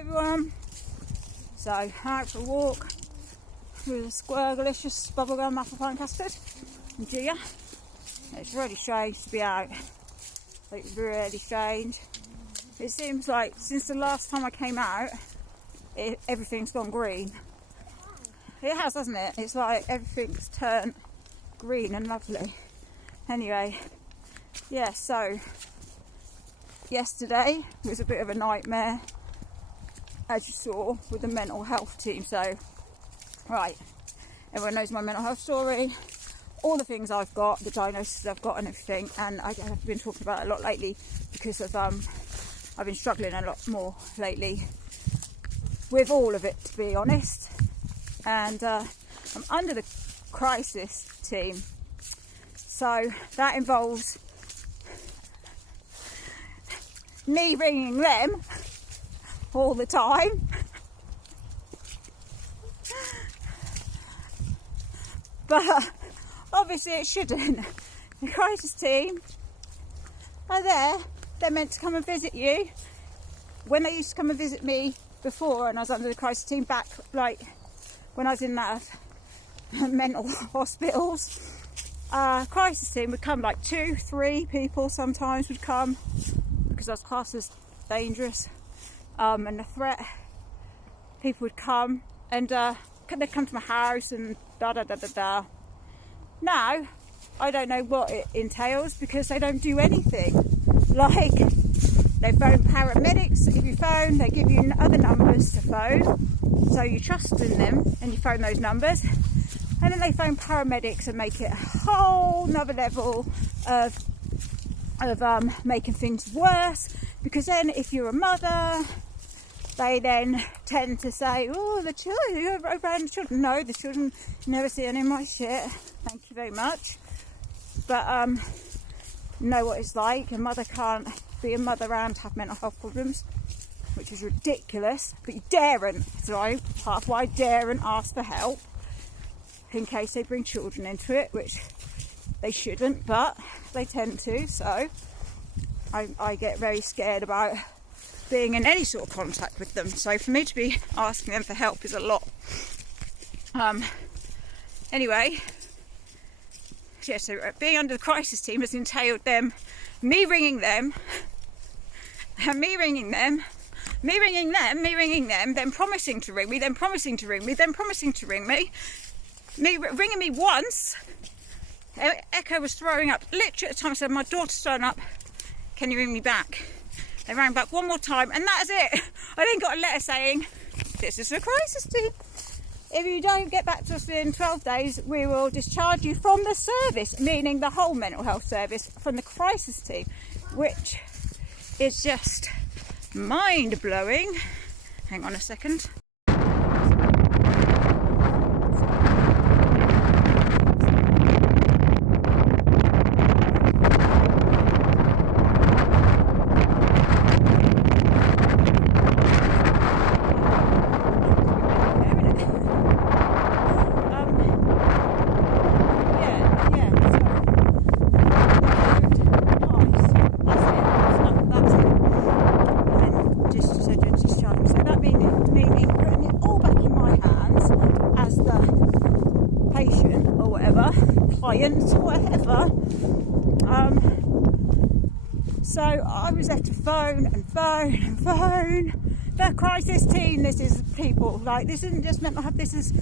everyone. So, out for a walk with a Squirgalicious bubblegum apple pie and custard and Gia. It's really strange to be out. Like, really strange. It seems like since the last time I came out, everything's gone green. It has, hasn't it? It's like everything's turned green and lovely. Anyway, yeah, so yesterday was a bit of a nightmare, as you saw, with the mental health team. So, right, everyone knows my mental health story, all the things I've got, the diagnoses I've got and everything, and I have been talking about it a lot lately because of I've been struggling a lot more lately with all of it, to be honest. And I'm under the crisis team, so that involves me ringing them all the time. But obviously it shouldn't. The crisis team are there. They're meant to come and visit you. When they used to come and visit me before, and I was under the crisis team back, like when I was in that mental hospitals, crisis team would come, like 2-3 people sometimes would come, because I was classed as dangerous and a threat. People would come and they'd come to my house and da da da da da. Now I don't know what it entails, because they don't do anything. Like, they phone paramedics. If you phone, they give you other numbers to phone, so you trust in them and you phone those numbers, and then they phone paramedics and make it a whole nother level of making things worse. Because then if you're a mother, they then tend to say, oh, the children, you're around the children. No, the children never see any of my shit, thank you very much. But know what it's like. A mother can't be a mother and have mental health problems, which is ridiculous. But you daren't, so part of why I daren't ask for help, in case they bring children into it, which they shouldn't, but they tend to. So I get very scared about being in any sort of contact with them. So for me to be asking them for help is a lot. Anyway, yeah, so being under the crisis team has entailed me ringing them, then promising to ring me, then promising to ring me, then promising to ring me, ringing me once. Echo was throwing up. Literally at the time I said, my daughter's throwing up, can you ring me back? They rang back one more time, and that is it. I then got a letter saying, this is the crisis team. If you don't get back to us within 12 days, we will discharge you from the service, meaning the whole mental health service, from the crisis team, which is just mind-blowing. Hang on a second. Clients, whatever. So I was left to phone. The crisis team, this is people, like, this isn't just mental health, this is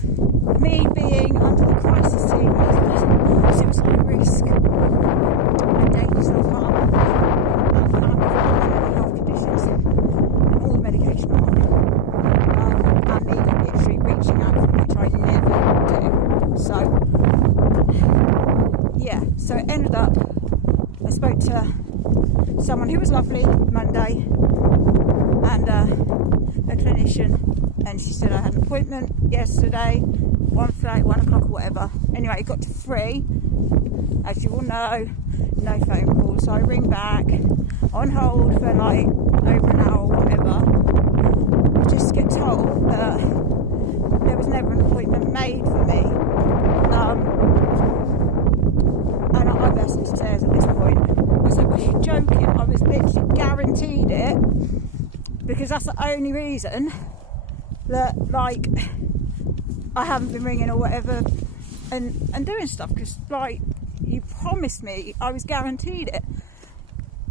me being under the crisis team as suicide risk and danger so far. I've had mental health conditions and all the medication I'm on, and me literally reaching out for which I never do. So it ended up, I spoke to someone who was lovely Monday, and a clinician, and she said I had an appointment yesterday, 1 o'clock or whatever. Anyway, it got to 3, as you all know, no phone call. So I ring back, on hold for like over an hour or whatever, just to get told that there was never an appointment made for me. And I burst into tears at this point. I was like, was you joking? I was literally guaranteed it, because that's the only reason that, like, I haven't been ringing or whatever and doing stuff, because, like, you promised me I was guaranteed it.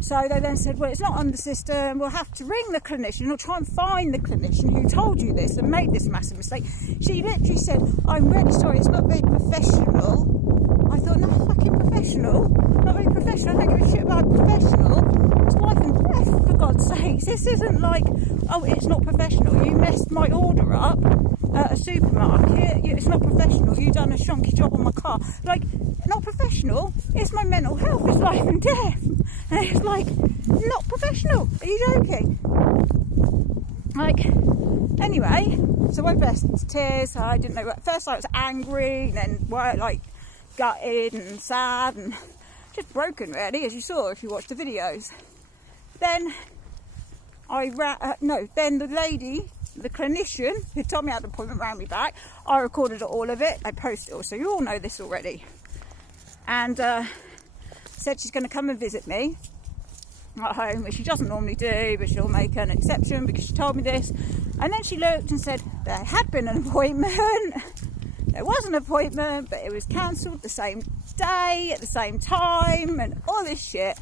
So they then said, well, it's not on the system, we'll have to ring the clinician or try and find the clinician who told you this and made this massive mistake. She literally said, I'm really sorry, it's not very professional. I thought, no, fucking professional? Not very professional, I don't give a shit about professional. It's life and death, for God's sakes. This isn't like, oh, it's not professional, you messed my order up at a supermarket, it's not professional, you done a shonky job on my car. Like, not professional, it's my mental health, it's life and death. And it's like, not professional, are you joking? Like, anyway, so I burst into tears. I didn't know, at first I was angry, and then like gutted and sad and just broken really, as you saw if you watched the videos. Then then the lady, the clinician who told me I had an appointment rang me back. I recorded all of it, I posted it all, so you all know this already. And said she's going to come and visit me at home, which she doesn't normally do, but she'll make an exception because she told me this. And then she looked and said there had been an appointment. There was an appointment, but it was cancelled the same day at the same time and all this shit.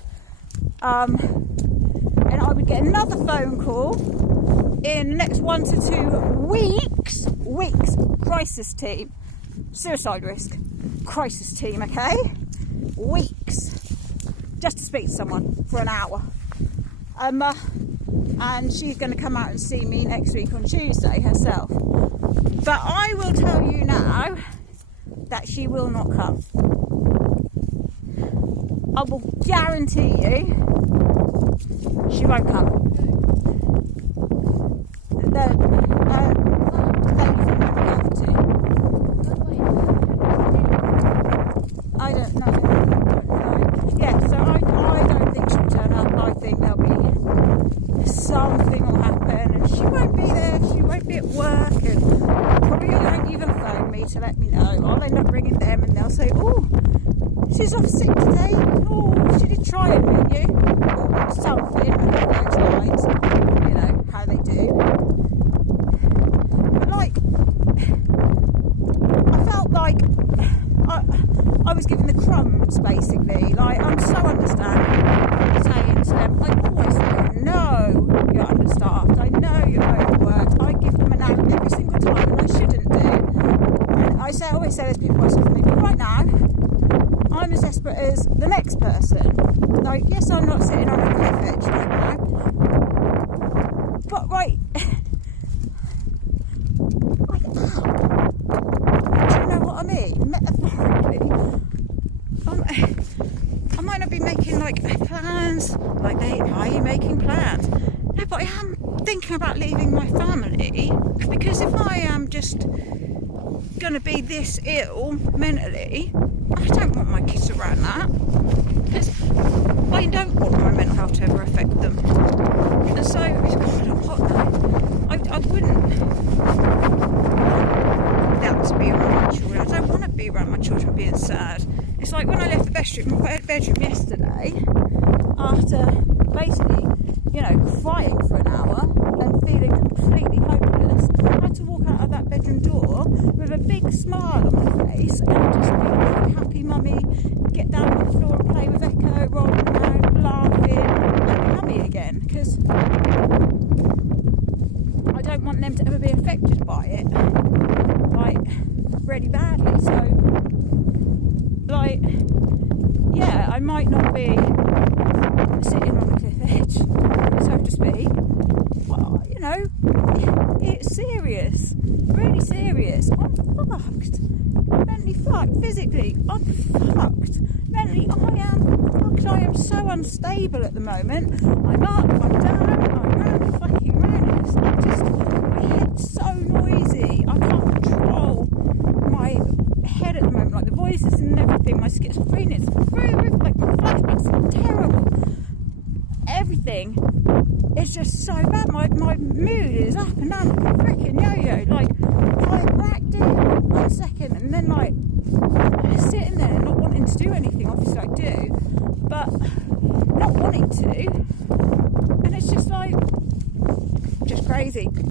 And I would get another phone call in the next 1 to 2 weeks. Crisis team, suicide risk, crisis team, okay? Weeks, just to speak to someone for an hour. And she's going to come out and see me next week on Tuesday herself. But I will tell you now that she will not come. I will guarantee you she won't come. I don't know. Yeah, so I don't think she'll turn up. I think there'll be something will happen, and she won't be there. She won't be at work, and probably won't even phone me to let me know. I'll end up ringing them, and they'll say, "Oh, she's off sick today. Oh, she did try it, didn't you?" Or something along those lines. You know how they do. But like, I felt like I was given the crumbs, basically. Like, I'm so understanding, saying to them, I always say, I know you're understaffed, I know you're overworked, I give them an out every single time, and I shouldn't do. And I always say there's people worse than me, but right now, I'm as desperate as the next person. Like, yes, I'm not sitting on a cliff edge right now, but right, like, do you know what I mean? Metaphorically, I might not be making like plans, like are you making plans? No, but I am thinking about leaving my family, because if I am just going to be this ill mentally, I don't want my kids around that, because I don't want my mental health to ever affect them. And so, God, I'm hot now. I wouldn't that to be around my children. I don't want to be around my children being sad. It's like when I left the bedroom yesterday, after basically, crying for an hour and feeling completely hopeless, I had to walk out of that bedroom door with a big smile on my face and just be like, happy mummy, get down on the floor and play with Echo, rolling around, laughing, happy mummy again, because I don't want them to ever be affected by it, like, really badly. So, like, yeah, I might not be sitting on a cliff edge, so to speak, but, it's serious, really serious. I'm fucked, mentally fucked, physically I'm fucked, mentally I am fucked. I am so unstable at the moment. I'm up, I'm down, I'm round, fucking round. My head's so noisy, I can't control my head at the moment, like the voices and everything. My schizophrenia is through the roof, like my flashbacks are terrible. Everything is just so bad. My mood is up and down like a freaking yo-yo. Like, hyperactive 1 second, and then like sitting there not wanting to do anything. Obviously I do, but not wanting to, and it's just like, just crazy. easy.